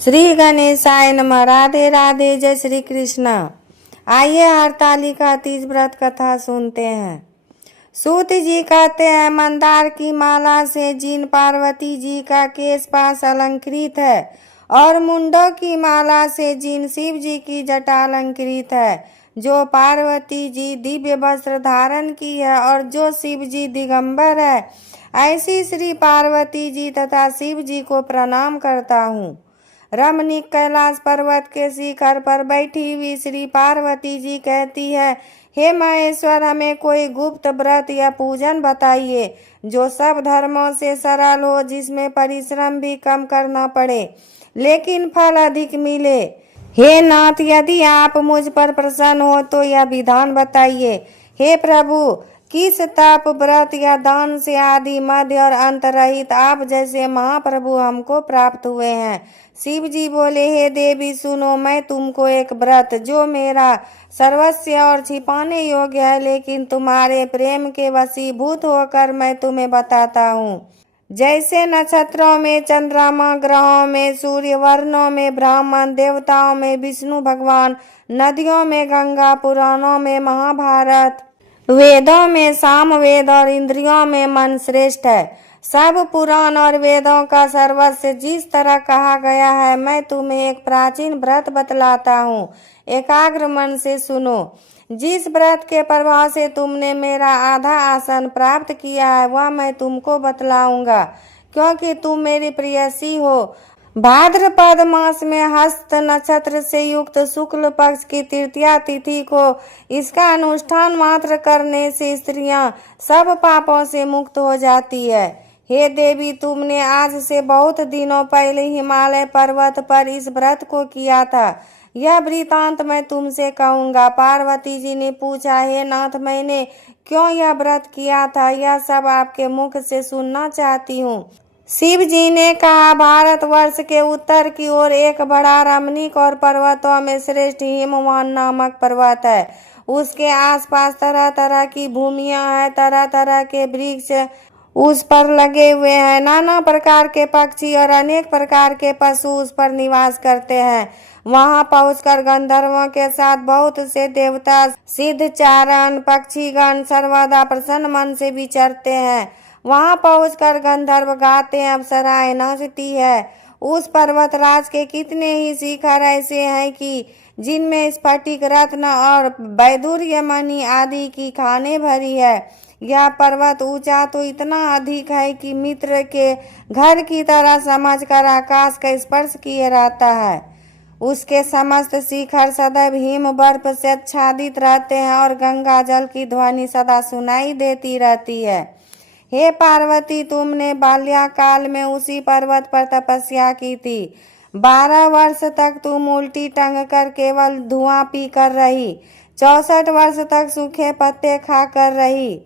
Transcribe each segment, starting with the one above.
श्री गणेशाय नमः। राधे राधे, जय श्री कृष्ण। आइए हरतालिका तीज व्रत कथा सुनते हैं। सूत जी कहते हैं, मंदार की माला से जिन पार्वती जी का केश पास अलंकृत है और मुंडों की माला से जिन शिव जी की जटा अलंकृत है, जो पार्वती जी दिव्य वस्त्र धारण की है और जो शिव जी दिगंबर है, ऐसी श्री पार्वती जी तथा शिव जी को प्रणाम करता हूँ। रमणीक कैलाश पर्वत के शिखर पर बैठी हुई श्री पार्वती जी कहती है, हे महेश्वर, हमें कोई गुप्त व्रत या पूजन बताइए जो सब धर्मों से सरल हो, जिसमें परिश्रम भी कम करना पड़े लेकिन फल अधिक मिले। हे नाथ, यदि आप मुझ पर प्रसन्न हो तो यह विधान बताइए। हे प्रभु, किस तप, व्रत या दान से आदि मध्य और अंत रहित आप जैसे महाप्रभु हमको प्राप्त हुए हैं। शिव जी बोले, हे देवी सुनो, मैं तुमको एक व्रत जो मेरा सर्वस्व और छिपाने योग्य है, लेकिन तुम्हारे प्रेम के वशीभूत होकर मैं तुम्हें बताता हूँ। जैसे नक्षत्रों में चंद्रमा, ग्रहों में सूर्य, वर्णों में ब्राह्मण, देवताओं में विष्णु भगवान, नदियों में गंगा, पुराणों में महाभारत, वेदों में सामवेद और इंद्रियों में मन श्रेष्ठ है। सब पुराण और वेदों का सर्वस्व जिस तरह कहा गया है, मैं तुम्हें एक प्राचीन व्रत बतलाता हूँ। एकाग्र मन से सुनो। जिस व्रत के प्रभाव से तुमने मेरा आधा आसन प्राप्त किया है, वह मैं तुमको बतलाऊंगा, क्योंकि तुम मेरी प्रियसी हो। भाद्रपद मास में हस्त नक्षत्र से युक्त शुक्ल पक्ष की तृतीया तिथि को इसका अनुष्ठान मात्र करने से स्त्रियां सब पापों से मुक्त हो जाती है। हे देवी, तुमने आज से बहुत दिनों पहले हिमालय पर्वत पर इस व्रत को किया था। यह वृतांत मैं तुमसे कहूँगा। पार्वती जी ने पूछा, हे नाथ, मैंने क्यों यह व्रत किया था, यह सब आपके मुख से सुनना चाहती हूँ। शिव जी ने कहा, भारतवर्ष के उत्तर की ओर एक बड़ा रमणीक और पर्वतों में श्रेष्ठ हिमवान नामक पर्वत है। उसके आसपास तरह तरह की भूमियां हैं, तरह तरह के वृक्ष उस पर लगे हुए हैं, नाना प्रकार के पक्षी और अनेक प्रकार के पशु उस पर निवास करते हैं। वहां पहुंचकर गंधर्वों के साथ बहुत से देवता, सिद्ध, चारण, पक्षीगण सर्वदा प्रसन्न मन से विचरते हैं। वहां पहुंचकर गंधर्व गाते हैं, अप्सराएं नाचती है। उस पर्वतराज के कितने ही शिखर ऐसे हैं कि जिनमें स्फटिक, रत्न और वैदुर्य मणि आदि की खाने भरी है। यह पर्वत ऊंचा तो इतना अधिक है कि मित्र के घर की तरह समझकर आकाश का स्पर्श किए रहता है। उसके समस्त शिखर सदैव हिम बर्फ से आच्छादित रहते हैं और गंगा जल की ध्वनि सदा सुनाई देती रहती है। हे पार्वती, तुमने बाल्यकाल में उसी पर्वत पर तपस्या की थी। 12 वर्ष तक तुम उल्टी टंग कर केवल धुआं पी कर रही। 64 वर्ष तक सूखे पत्ते खा कर रही।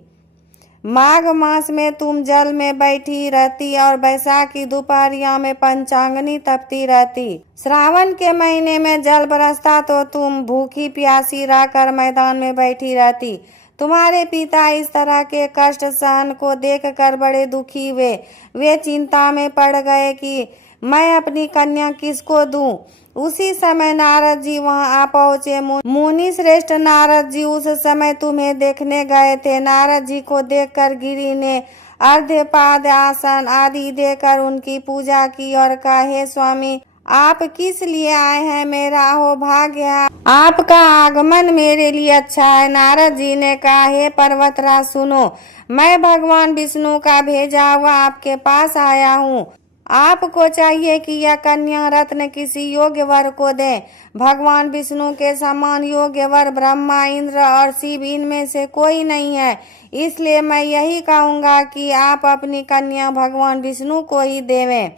माघ मास में तुम जल में बैठी रहती और बैसाख की दोपहरिया में पंचांगनी तपती रहती। श्रावण के महीने में जल बरसता तो तुम भूखी प्यासी रहकर मैदान में बैठी रहती। तुम्हारे पिता इस तरह के कष्ट सहन को देखकर बड़े दुखी हुए। वे चिंता में पड़ गए कि मैं अपनी कन्या किसको दूं। उसी समय नारद जी वहां आ पहुंचे। मुनि श्रेष्ठ नारद जी उस समय तुम्हें देखने गए थे। नारद जी को देखकर गिरि ने अर्घ्यपाद, आसन आदि देकर उनकी पूजा की और कहा, हे स्वामी, आप किस लिए आए हैं? मेरा हो भाग्य है, आपका आगमन मेरे लिए अच्छा है। नारद जी ने कहा, हे पर्वतराज सुनो, मैं भगवान विष्णु का भेजा हुआ आपके पास आया हूँ। आपको चाहिए कि यह कन्या रत्न किसी योग्य वर को दें। भगवान विष्णु के समान योग्य वर ब्रह्मा, इंद्र और शिव इनमें से कोई नहीं है। इसलिए मैं यही कहूँगा कि आप अपनी कन्या भगवान विष्णु को ही देवें।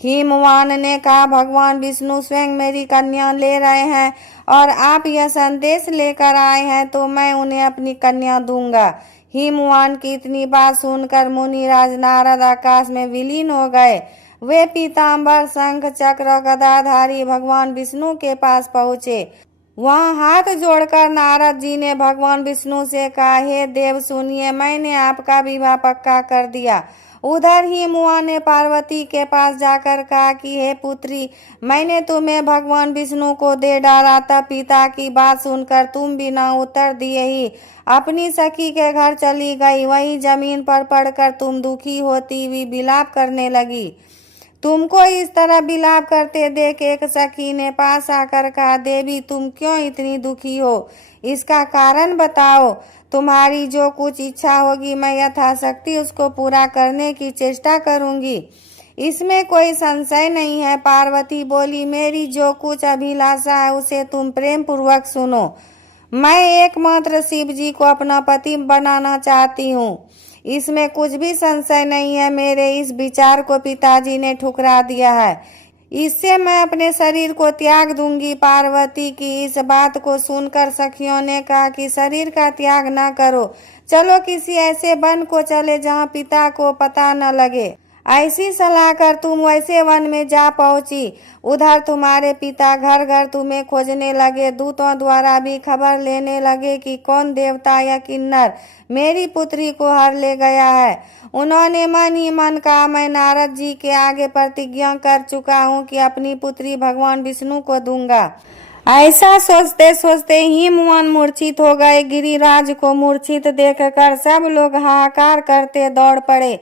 हिमवान ने कहा, भगवान विष्णु स्वयं मेरी कन्या ले रहे हैं और आप यह संदेश लेकर आए हैं तो मैं उन्हें अपनी कन्या दूंगा। हिमवान की इतनी बात सुनकर मुनिराज नारद आकाश में विलीन हो गए। वे पीताम्बर, शंख, चक्र और गदाधारी भगवान विष्णु के पास पहुँचे। वहां हाथ जोड़कर नारद जी ने भगवान विष्णु से कहा, हे देव सुनिए, मैंने आपका विवाह पक्का कर दिया उधर ही मुआ ने पार्वती के पास जाकर कहा कि हे पुत्री, मैंने तुम्हें भगवान विष्णु को दे डाला। तब पिता की बात सुनकर तुम बिना उत्तर दिए ही अपनी सखी के घर चली गई। वहीं जमीन पर पड़कर तुम दुखी होती हुई विलाप करने लगी। तुमको इस तरह विलाप करते देख एक सखी ने पास आकर कहा, देवी तुम क्यों इतनी दुखी हो, इसका कारण बताओ। तुम्हारी जो कुछ इच्छा होगी मैं यथाशक्ति उसको पूरा करने की चेष्टा करूंगी, इसमें कोई संशय नहीं है। पार्वती बोली, मेरी जो कुछ अभिलाषा है उसे तुम प्रेम पूर्वक सुनो। मैं एकमात्र शिव जी को अपना पति बनाना चाहती हूँ, इसमें कुछ भी संशय नहीं है। मेरे इस विचार को पिताजी ने ठुकरा दिया है, इससे मैं अपने शरीर को त्याग दूंगी। पार्वती की इस बात को सुनकर सखियों ने कहा कि शरीर का त्याग न करो, चलो किसी ऐसे वन को चले जहाँ पिता को पता न लगे। ऐसी सलाह कर तुम वैसे वन में जा पहुंची। उधर तुम्हारे पिता घर घर तुम्हें खोजने लगे, दूतों द्वारा भी खबर लेने लगे कि कौन देवता या किन्नर मेरी पुत्री को हर ले गया है। उन्होंने मन ही मन कहा, मैं नारद जी के आगे प्रतिज्ञा कर चुका हूँ कि अपनी पुत्री भगवान विष्णु को दूंगा। ऐसा सोचते सोचते ही मुअन मूर्छित हो गए। गिरिराज को मूर्छित देखकर सब लोग हाहाकार करते दौड़ पड़े।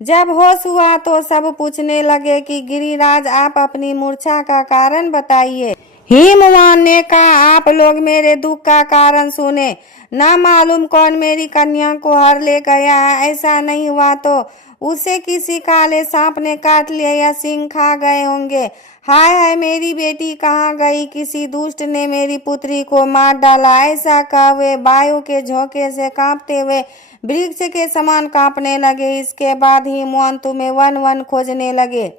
जब होश हुआ तो सब पूछने लगे कि गिरिराज आप अपनी मूर्छा का कारण बताइए। हिमवान ने कहा, आप लोग मेरे दुख का कारण सुने, न मालूम कौन मेरी कन्या को हर ले गया है। ऐसा नहीं हुआ तो उसे किसी काले सांप ने काट लिया या सिंह खा गए होंगे। हाय हाय मेरी बेटी कहाँ गई, किसी दुष्ट ने मेरी पुत्री को मार डाला। ऐसा कहा वे वायु के झोंके से कांपते हुए वृक्ष के समान कांपने लगे। इसके बाद ही मोहन तुम्हें वन वन खोजने लगे।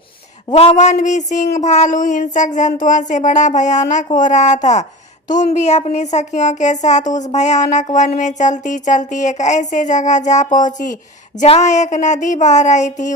वह वन भी सिंह भालू हिंसक जंतुओं से बड़ा भयानक हो रहा था। तुम भी अपनी सखियों के साथ उस भयानक वन में चलती चलती एक ऐसे जगह जा पहुंची जहाँ एक नदी बह रही थी।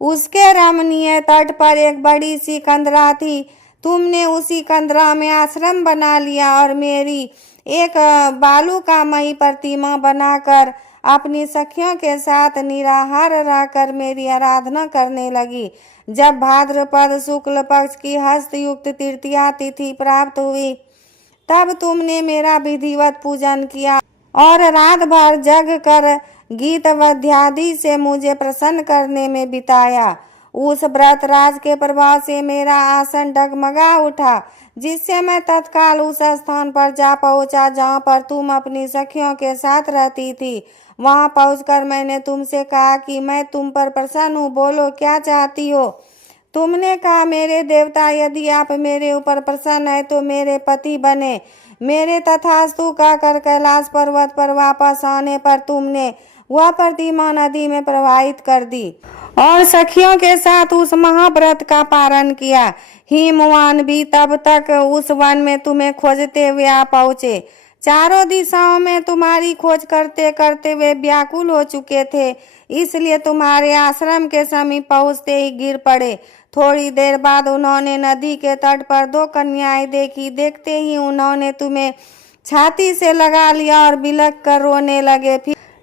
उसके रमणीय तट पर एक बड़ी सी कंदरा थी। तुमने उसी कंदरा में आश्रम बना लिया और मेरी एक बालू का मई प्रतिमा बनाकर अपनी सखियों के साथ निराहार रहकर मेरी आराधना करने लगी। जब भाद्रपद शुक्ल पक्ष की हस्तयुक्त तृतीया तिथि प्राप्त हुई तब तुमने मेरा विधिवत पूजन किया और रात भर जग कर गीत वाद्यादि से मुझे प्रसन्न करने में बिताया। उस व्रत राज के प्रभाव से मेरा आसन डगमगा उठा, जिससे मैं तत्काल उस स्थान पर जा पहुंचा जहां पर तुम अपनी सखियों के साथ रहती थी। वहां पहुंचकर मैंने तुमसे कहा कि मैं तुम पर प्रसन्न हूँ, बोलो क्या चाहती हो। तुमने कहा, मेरे देवता यदि आप मेरे ऊपर प्रसन्न है तो मेरे पति बने। मेरे तथास्तु कहकर कैलाश पर्वत पर वापस आने पर तुमने वह प्रतिमा नदी में प्रवाहित कर दी और सखियों के साथ उस महाव्रत का पारण किया। हिमवान भी तब तक उस वन में तुम्हें खोजते हुए आ पहुंचे। चारों दिशाओं में तुम्हारी खोज करते करते वे व्याकुल हो चुके थे, इसलिए तुम्हारे आश्रम के समीप पहुंचते ही गिर पड़े। थोड़ी देर बाद उन्होंने नदी के तट पर दो कन्याएं देखी। देखते ही उन्होंने तुम्हें छाती से लगा लिया और बिलख कर रोने लगे।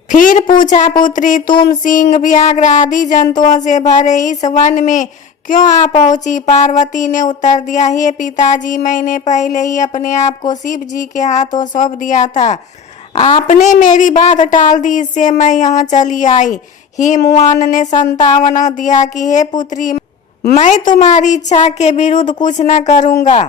फिर पूछा, पुत्री तुम सिंह व्याघ्र आदि जंतुओं से भरे इस वन में क्यों आ पहुंची। पार्वती ने उत्तर दिया, हे पिताजी, मैंने पहले ही अपने आप को शिव जी के हाथों सौंप दिया था। आपने मेरी बात टाल दी, इससे मैं यहाँ चली आई। हिमवान ने संतावना दिया कि हे पुत्री, मैं तुम्हारी इच्छा के विरुद्ध कुछ न करूँगा।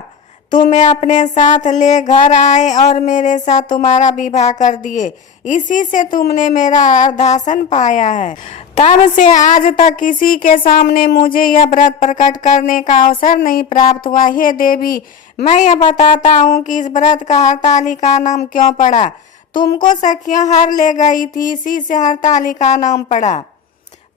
तुम्हें अपने साथ ले घर आए और मेरे साथ तुम्हारा विवाह कर दिए, इसी से तुमने मेरा अर्धासन पाया है। तब से आज तक किसी के सामने मुझे यह व्रत प्रकट करने का अवसर नहीं प्राप्त हुआ। हे देवी, मैं यह बताता हूँ कि इस व्रत का हरतालिका नाम क्यों पड़ा। तुमको सखियां हर ले गई थी, इसी से हरतालिका नाम पड़ा।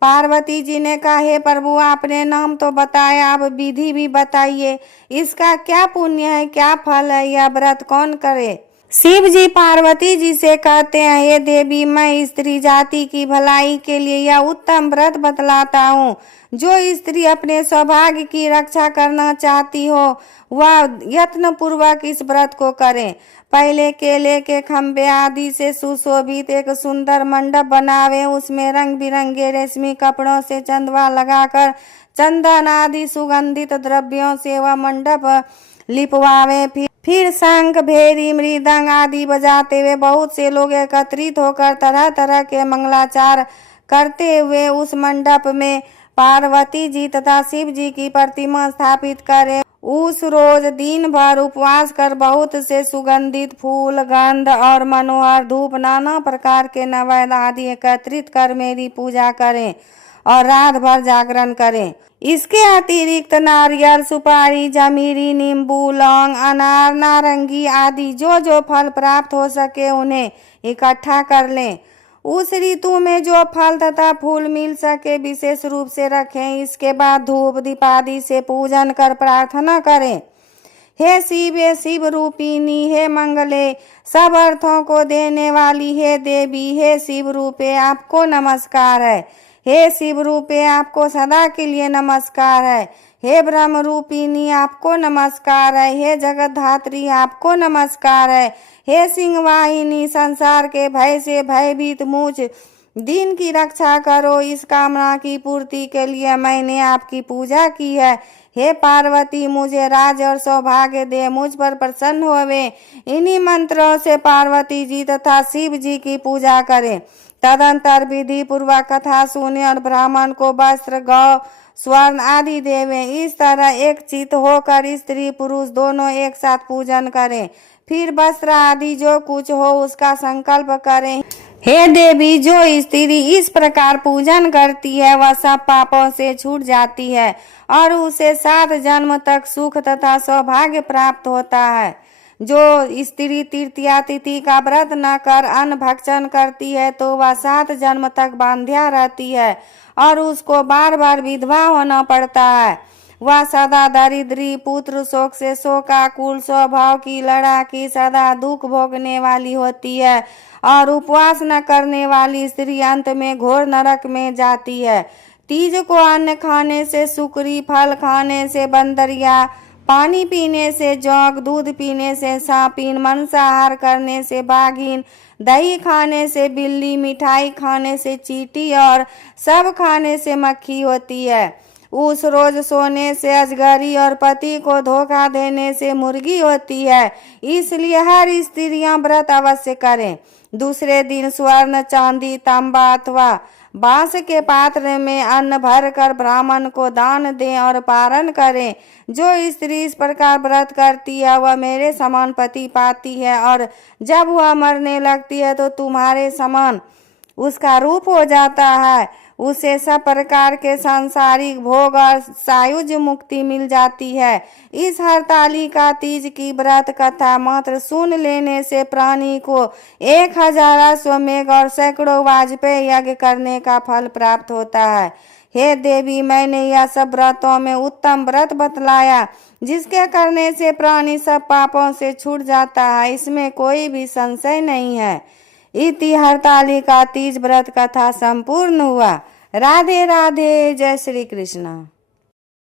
पार्वती जी ने कहा, हे प्रभु, आपने नाम तो बताया, अब विधि भी बताइए। इसका क्या पुण्य है, क्या फल है, यह व्रत कौन करे। शिव जी पार्वती जी से कहते हैं, हे देवी, मैं स्त्री जाति की भलाई के लिए यह उत्तम व्रत बतलाता हूँ। जो स्त्री अपने सौभाग्य की रक्षा करना चाहती हो वह यत्न पूर्वक इस व्रत को करे। पहले केले के खंभे आदि से सुशोभित एक सुंदर मंडप बनावे, उसमें रंग बिरंगे रेशमी कपड़ों से चंदवा लगाकर चंदन आदि सुगंधित द्रव्यों से वह मंडप लिपवावे। फिर शंख, भेरी, मृदंग आदि बजाते हुए बहुत से लोग एकत्रित होकर तरह तरह के मंगलाचार करते हुए उस मंडप में पार्वती जी तथा शिव जी की प्रतिमा स्थापित करें। उस रोज दिन भर उपवास कर बहुत से सुगंधित फूल, गंध और मनोहर धूप, नाना प्रकार के नैवेद्य आदि एकत्रित कर मेरी पूजा करें और रात भर जागरण करें। इसके अतिरिक्त नारियल, सुपारी, जमीरी, नींबू, लौंग, अनार, नारंगी आदि जो जो फल प्राप्त हो सके उन्हें इकट्ठा कर लें। उस ऋतु में जो फल तथा फूल मिल सके विशेष रूप से रखें। इसके बाद धूप दीप आदि से पूजन कर प्रार्थना करें, हे शिव, हे शिव रूपिणी, हे मंगले, सब अर्थों को देने वाली हे देवी, हे शिव रूपे आपको नमस्कार है। हे शिव रूपे आपको सदा के लिए नमस्कार है। हे ब्रह्म रूपिणी आपको नमस्कार है। हे जगत धात्री आपको नमस्कार है। हे सिंह वाहिनी, संसार के भय से भयभीत मुझ दिन की रक्षा करो। इस कामना की पूर्ति के लिए मैंने आपकी पूजा की है। हे पार्वती, मुझे राज और सौभाग्य दे, मुझ पर प्रसन्न होवे। इन्हीं मंत्रों से पार्वती जी तथा शिव जी की पूजा करें। तदंतर विधि पूर्वक कथा सुने और ब्राह्मण को वस्त्र, गौ, स्वर्ण आदि देवें। इस तरह एक चित होकर स्त्री पुरुष दोनों एक साथ पूजन करें। फिर वस्त्र आदि जो कुछ हो उसका संकल्प करें। हे देवी, जो स्त्री इस प्रकार पूजन करती है वह सब पापों से छूट जाती है और उसे 7 जन्म तक सुख तथा सौभाग्य प्राप्त होता है। जो स्त्री तृतीया तिथि का व्रत न कर अन्न भक्षण करती है तो वह 7 जन्म तक बांध्या रहती है और उसको बार बार विधवा होना पड़ता है। वह सदा दरिद्री, पुत्र शोक से शोकाकुल, स्वभाव की लड़ाकी, सदा दुख भोगने वाली होती है और उपवास न करने वाली स्त्री अंत में घोर नरक में जाती है। तीज को अन्न खाने से सुकरी, फल खाने से बंदरिया, पानी पीने से जोंक, दूध पीने से सांपिन, मांसाहार करने से बाघिन, दही खाने से बिल्ली, मिठाई खाने से चींटी और सब खाने से मक्खी होती है। उस रोज सोने से अजगरी और पति को धोखा देने से मुर्गी होती है। इसलिए हर स्त्रियां व्रत अवश्य करें। दूसरे दिन स्वर्ण, चांदी, तांबा अथवा बांस के पात्र में अन्न भरकर ब्राह्मण को दान दें और पारण करें। जो स्त्री इस प्रकार व्रत करती है वह मेरे समान पति पाती है और जब वह मरने लगती है तो तुम्हारे समान उसका रूप हो जाता है। उसे सब प्रकार के सांसारिक भोग और सायुज मुक्ति मिल जाती है। इस हरतालिका तीज की व्रत कथा मात्र सुन लेने से प्राणी को 1000 अश्वमेघ और सैकड़ों वाजपेयी यज्ञ करने का फल प्राप्त होता है। हे देवी, मैंने यह सब व्रतों में उत्तम व्रत बतलाया जिसके करने से प्राणी सब पापों से छूट जाता है, इसमें कोई भी संशय नहीं है। इति हरतालिका तीज व्रत कथा संपूर्ण हुआ। राधे राधे। जय श्री कृष्ण।